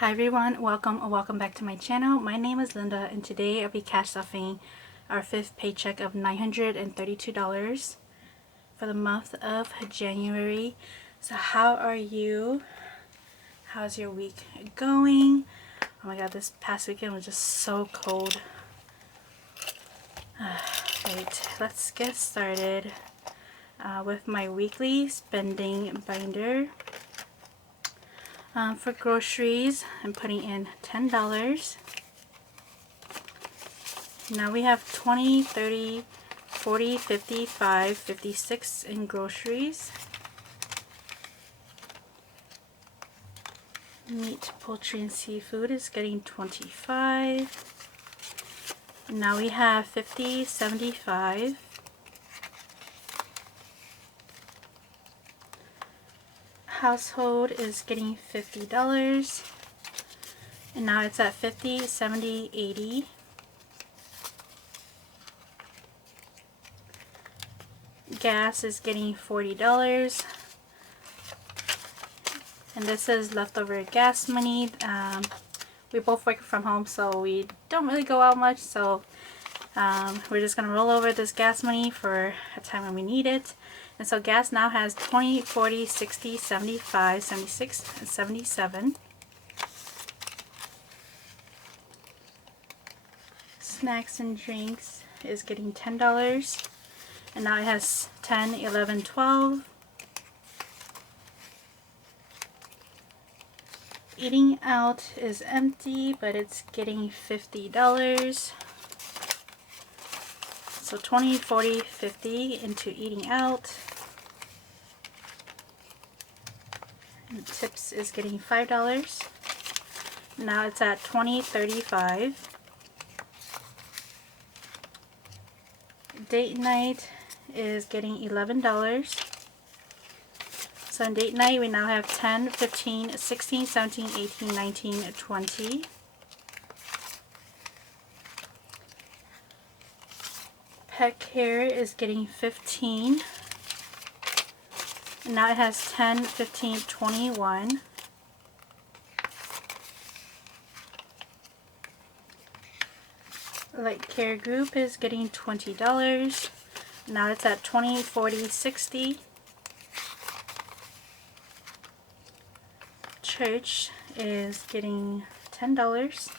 Hi everyone, welcome back to my channel. My name is Linda and today I'll be cash stuffing our fifth paycheck of $932 for the month of January. So how are you? How's your week going? Oh my god, this past weekend was just so cold. Right, let's get started with my weekly spending binder. For groceries, I'm putting in $10. Now we have 20, 30, 40, 55, 56 in groceries. Meat, poultry, and seafood is getting 25. Now we have 50, 75. Household is getting $50. And now it's at 50, 70, 80. Gas is getting $40. And this is leftover gas money. We both work from home, so we don't really go out much. So we're just going to roll over this gas money for a time when we need it. And so gas now has 20, 40, 60, 75, 76, and 77. Snacks and drinks is getting $10. And now it has 10, 11, 12. Eating out is empty, but it's getting $50. So 20, 40, 50 into eating out. And tips is getting $5. Now it's at 20, 35. Date night is getting $11. So on date night we now have 10, 15, 16, 17, 18, 19, 20. Pet care is getting 15. And now it has 10, 15, 21. Light care group is getting $20. Now it's at 20, 40, 60. Church is getting $10.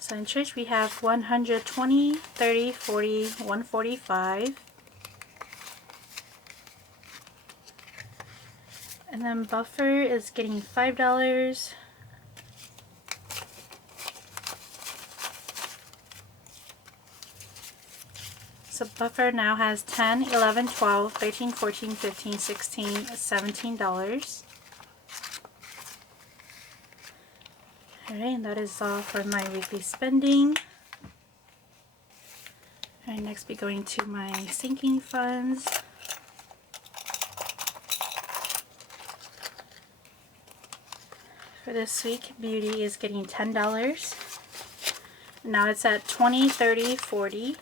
So in church we have 120, 30, 40, 145. And then buffer is getting $5. So buffer now has 10, 11, 12, 13, 14, 15, 16, $17. Alright, and that is all for my weekly spending. Alright, next be going to my sinking funds. For this week, beauty is getting $10. Now it's at 20, 30, 40.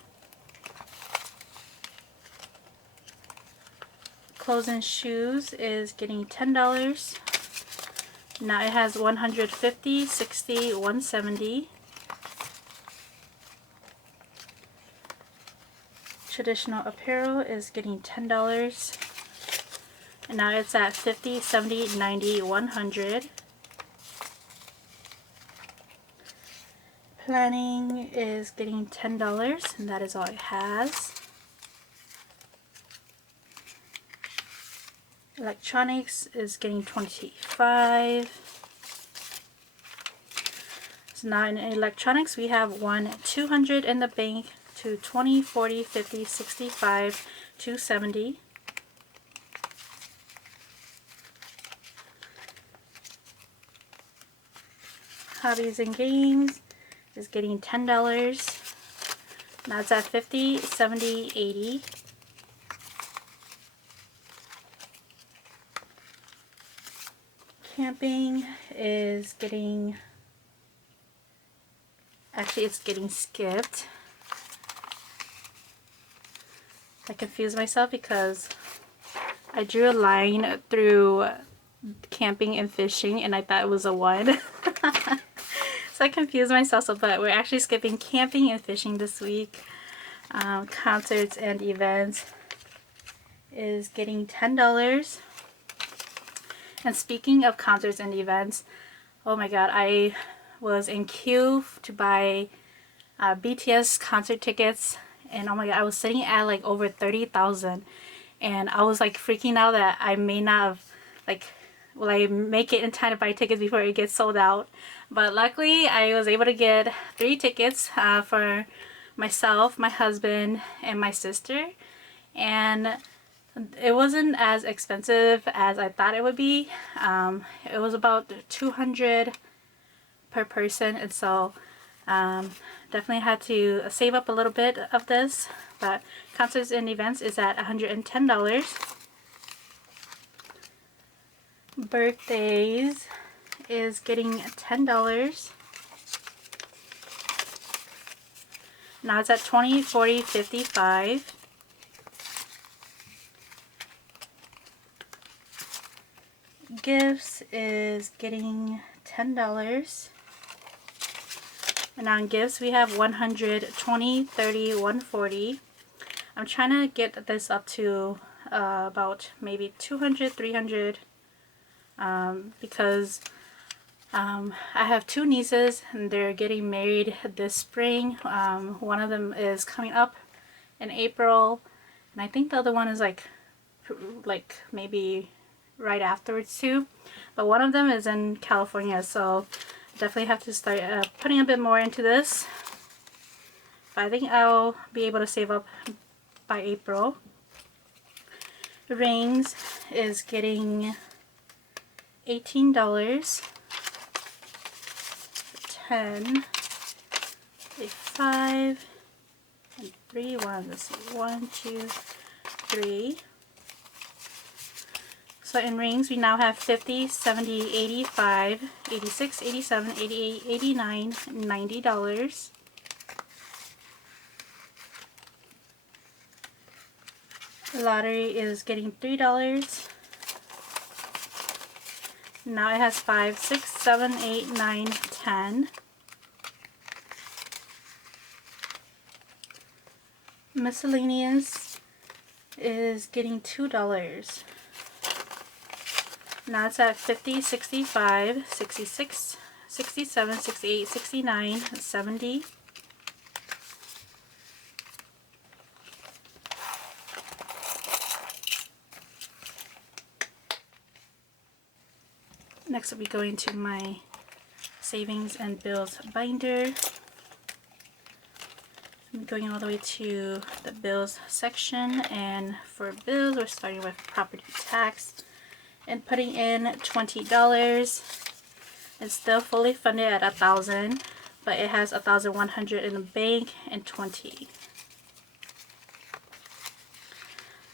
Clothes and shoes is getting $10. Now it has 150, 60, 170. Traditional apparel is getting $10. And now it's at 50, 70, 90, 100. Planning is getting $10, and that is all it has. Electronics is getting 25. So now in electronics we have 200 in the bank, to 20, 40, 50, 65, 270. Hobbies and games is getting $10. Now it's at 50, 70, 80. Camping is getting, actually it's getting skipped. I confused myself because I drew a line through camping and fishing, and I thought it was a 1. So I confused myself, but we're actually skipping camping and fishing this week. Concerts and events is getting $10. And speaking of concerts and events, oh my god, I was in queue to buy BTS concert tickets, and oh my god, I was sitting at like over 30,000, and I was like freaking out that I may not have, like, will I make it in time to buy tickets before it gets sold out. But luckily I was able to get 3 tickets for myself, my husband, and my sister, and it wasn't as expensive as I thought it would be. It was about $200 per person, and so definitely had to save up a little bit of this. But concerts and events is at $110. Birthdays is getting $10. Now it's at 20, 40, 55. Gifts is getting $10. And on gifts we have 100, 20, 30, 140. I'm trying to get this up to about maybe 200, 300 because I have 2 nieces and they're getting married this spring. One of them is coming up in April, and I think the other one is like maybe right afterwards too. But one of them is in California, so definitely have to start putting a bit more into this. But I think I'll be able to save up by April. Rings is getting $18. 10, 5, and 3. Let's see, 1, 2, 3. So in rings we now have 50, 70, 85, 86, 87, 88, 89, $90. The lottery is getting $3. Now it has 5, 6, 7, 8, 9, 10. Miscellaneous is getting $2. Now it's at 50, 65, 66, 67, 68, 69, 70. Next I'll be going to my savings and bills binder. I'm going all the way to the bills section, and for bills we're starting with property tax and putting in $20. It's still fully funded at $1,000, but it has $1,100 in the bank and 20.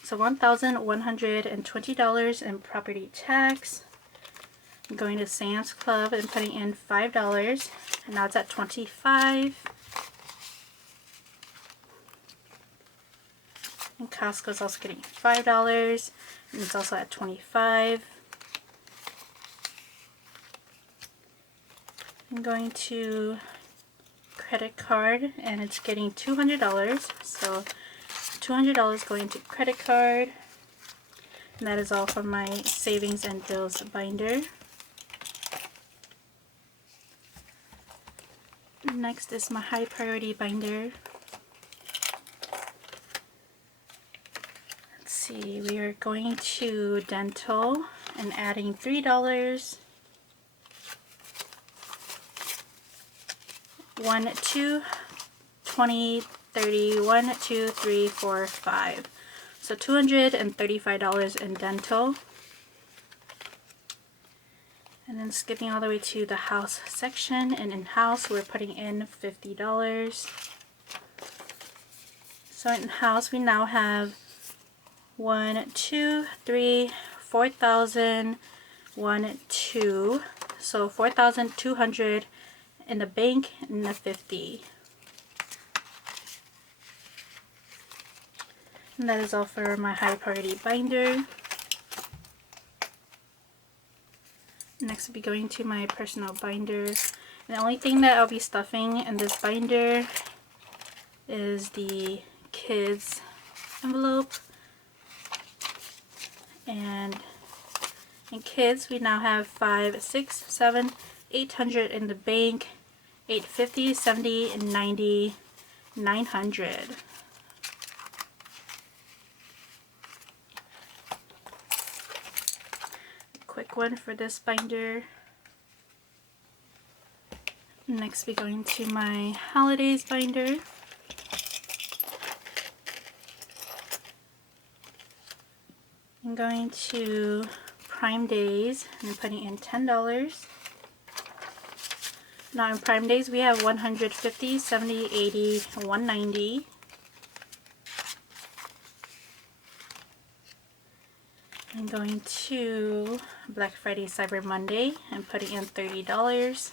So $1,120 in property tax. I'm going to Sam's Club and putting in $5, and now it's at 25. And Costco's also getting $5, and it's also at 25. I'm going to credit card, and it's getting $200, so $200 going to credit card, and that is all for my savings and bills binder. Next is my high priority binder. Let's see, we are going to dental and adding $3. 1, 2, 20, 30, 1, 2, 3, 4, 5. So $235 in dental. And then skipping all the way to the house section, and in house we're putting in $50. So in house we now have 1, 2, 3, 4,000, 1, 2. So 4,200 in the bank and the 50. And that is all for my high priority binder. Next, I'll be going to my personal binder. And the only thing that I'll be stuffing in this binder is the kids envelope. And in kids, we now have 5, 6, 7, 800 in the bank, 850, 70, 90, 900. Quick one for this binder. Next, we're going to my holidays binder. I'm going to Prime Days and I'm putting in $10. Now in Prime Days we have 150, 70, 80, 190. I'm going to Black Friday Cyber Monday and putting in $30.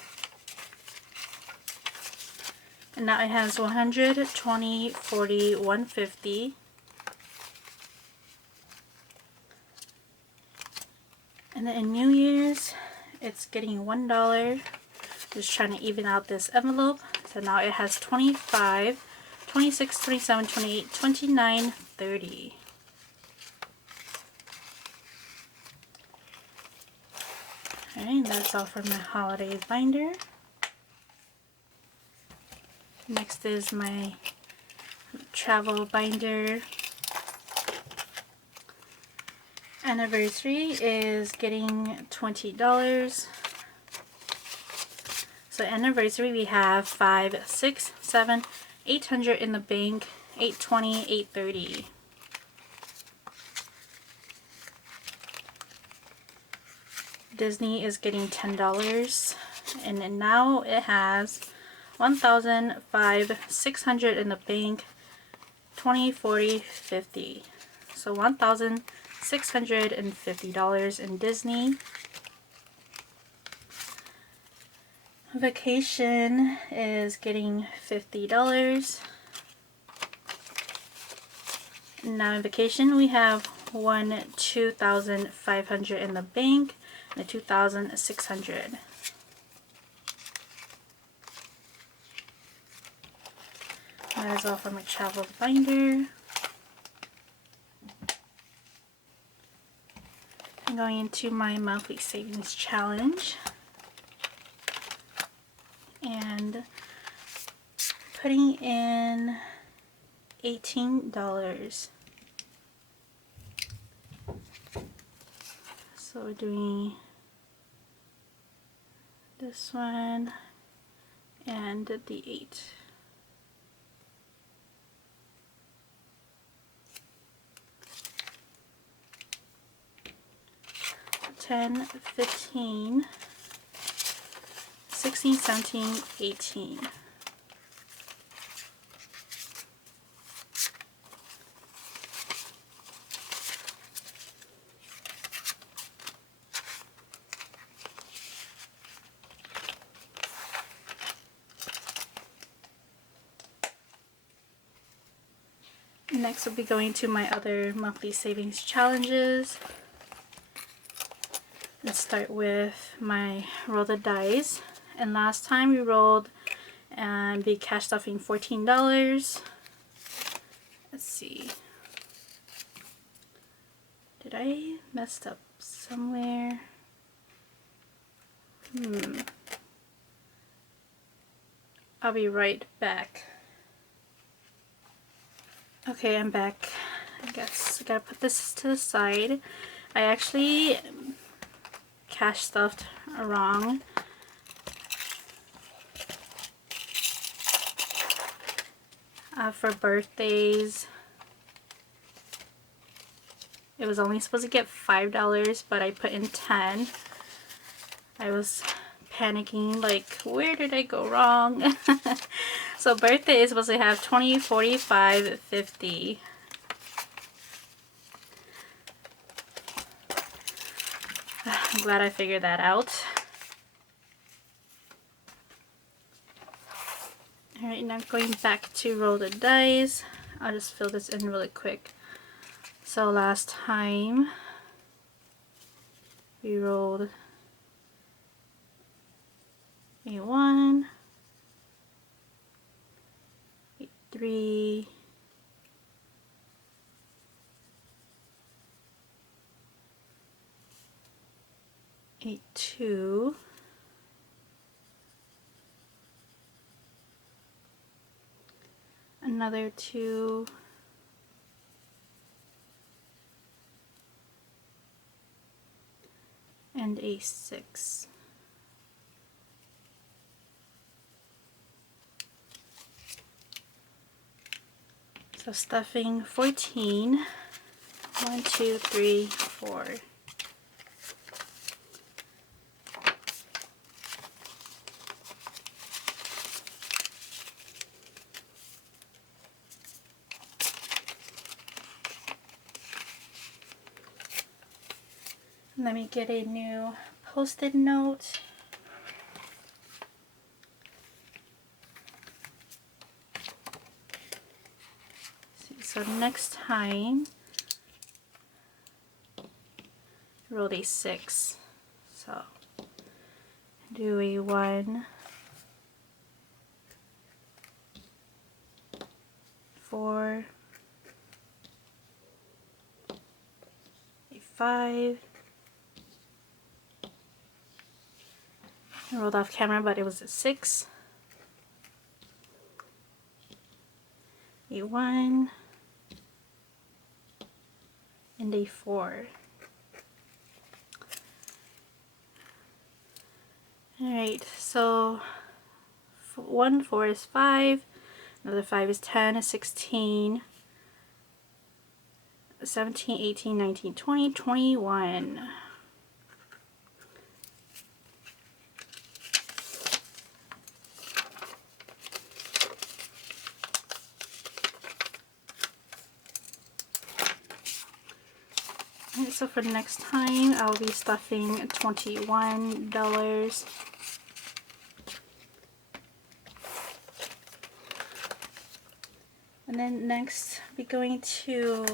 And now it has 100, 20, 40, 150. And then in New Year's, it's getting $1. Just trying to even out this envelope. So now it has 25, 26, 27, 28, 29, 30. Alright, that's all for my holidays binder. Next is my travel binder. Anniversary is getting $20. So anniversary we have 5, 6, 7, 800 in the bank, 820, 830. Disney is getting $10, and then now it has 1,005, 600 in the bank, 20, 40, 50. So $1,650 in Disney. Vacation is getting $50. Now in vacation we have 2,500 in the bank and 2,600. That is all for my travel binder. I'm going into my monthly savings challenge and putting in $18. So we're doing this one and the 8. $10, $15, $16, $17, $18. Next, we'll be going to my other monthly savings challenges. Let's start with my roll the dice. And last time we rolled and be cash stuffing $14. Let's see. Did I mess up somewhere? I'll be right back. Okay, I'm back. I guess I gotta put this to the side. I actually cash stuffed wrong. For birthdays, it was only supposed to get $5, but I put in 10. I was panicking, like, where did I go wrong? So birthday is supposed to have 20, 45, 50. I'm glad I figured that out. Alright, now going back to roll the dice. I'll just fill this in really quick. So last time we rolled a 1, a 3, a 2, another 2, and a 6. So stuffing 14. 1, 2, 3, 4. Let me get a new Post-it note. So next time, rolled a 6. So do a 1, 4, a 5. I rolled off camera, but it was a 6, a 1, and a 4. Alright, so 1, 4 is 5, another 5 is 10, 16, 17, 18, 19, 20, 21. Alright, so for the next time, I'll be stuffing $21. And then next, I'll be going to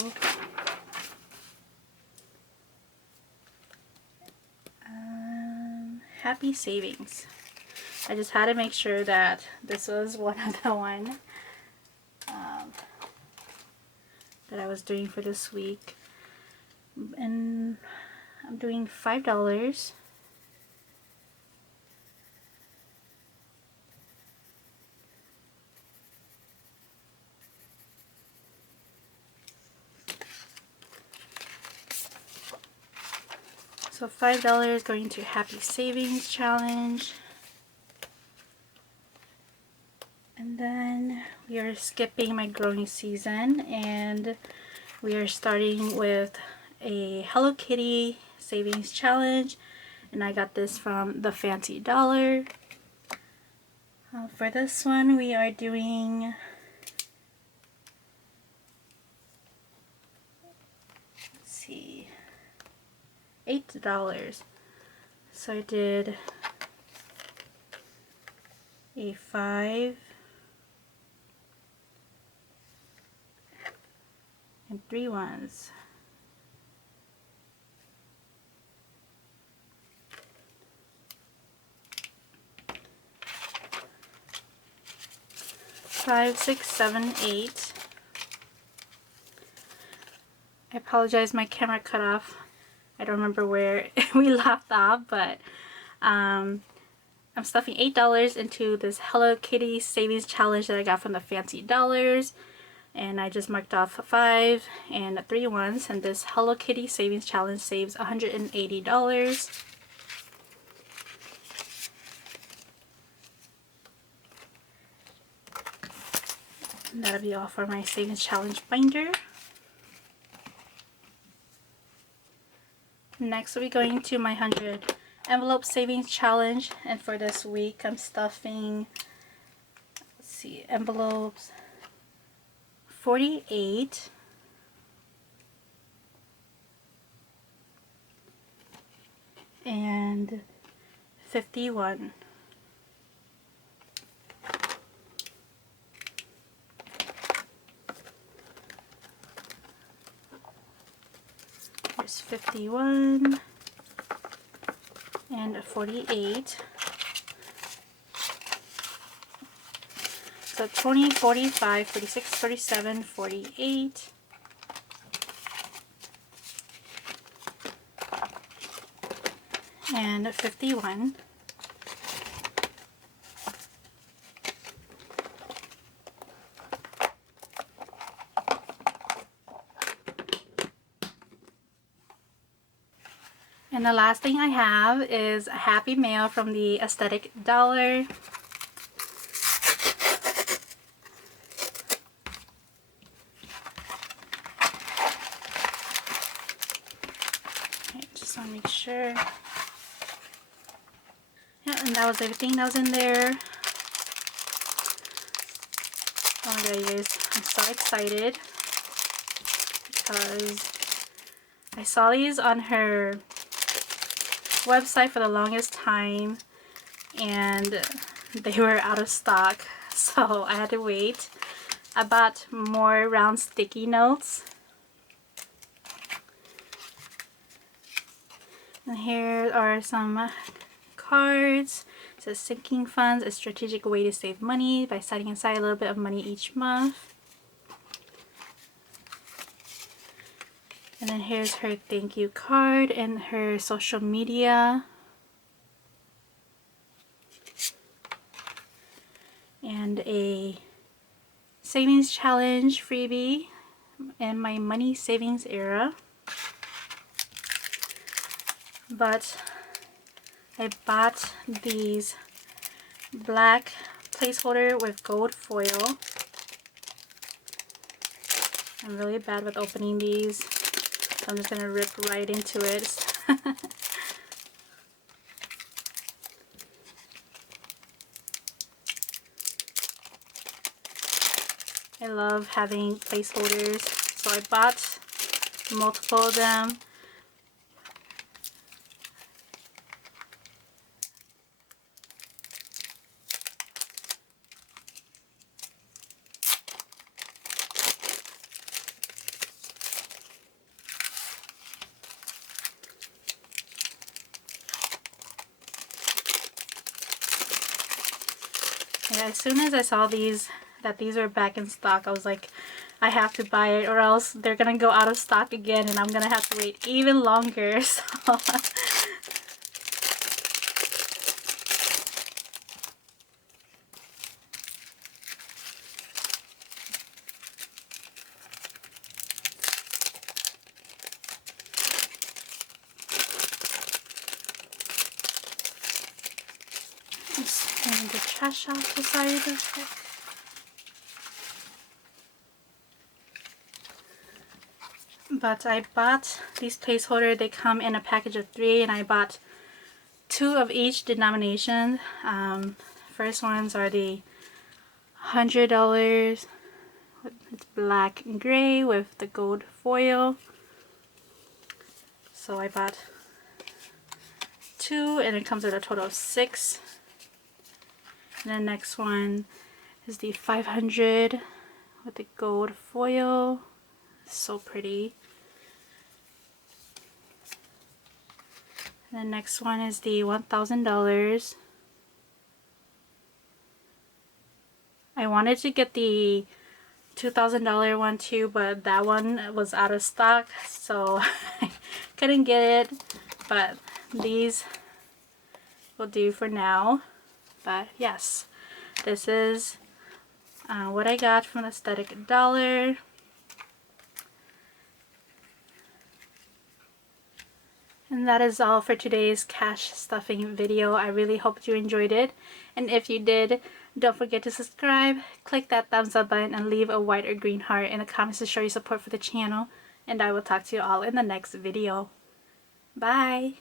Happy Savings. I just had to make sure that this was one of the one that I was doing for this week. And I'm doing $5. So $5 going to Happy Savings Challenge. And then we are skipping my growing season and we are starting with a Hello Kitty Savings Challenge. And I got this from the Fancy Dollar. For this one we are doing $8. So I did a 5 and 3 ones. Five, 6, 7, 8. I apologize, my camera cut off. I don't remember where we left off, but I'm stuffing $8 into this Hello Kitty Savings Challenge that I got from the Fancy Dollars. And I just marked off 5 and 3 ones, and this Hello Kitty Savings Challenge saves $180. And that'll be all for my Savings Challenge binder. Next we'll be going to my 100 envelope savings challenge, and for this week I'm stuffing, let's see, envelopes 48 and 51. There's 51 and 48. So 20, 45, 46, 47, 48. And 51. And the last thing I have is a Happy Mail from the Aesthetic Dollar. Okay, just want to make sure. Yeah, and that was everything that was in there. Oh my god, you guys, I'm so excited because I saw these on her website for the longest time and they were out of stock, so I had to wait. I bought more round sticky notes, and here are some cards. It says sinking funds, a strategic way to save money by setting aside a little bit of money each month. And then here's her thank you card and her social media. And a savings challenge freebie in my money savings era. But I bought these black placeholder with gold foil. I'm really bad with opening these, so I'm just going to rip right into it. I love having placeholders, so I bought multiple of them. Yeah, as soon as I saw that these were back in stock, I was like, I have to buy it or else they're gonna go out of stock again and I'm gonna have to wait even longer. So just clean the trash off the side of it. But I bought these placeholders. They come in a package of 3 and I bought 2 of each denomination. First ones are the $100. It's black and gray with the gold foil. So I bought 2 and it comes with a total of 6. And the next one is the 500 with the gold foil. So pretty. And the next one is the $1,000. I wanted to get the $2,000 one too, but that one was out of stock, so I couldn't get it. But these will do for now. But yes, this is what I got from Aesthetic Dollar. And that is all for today's cash stuffing video. I really hope you enjoyed it. And if you did, don't forget to subscribe, click that thumbs up button, and leave a white or green heart in the comments to show your support for the channel. And I will talk to you all in the next video. Bye!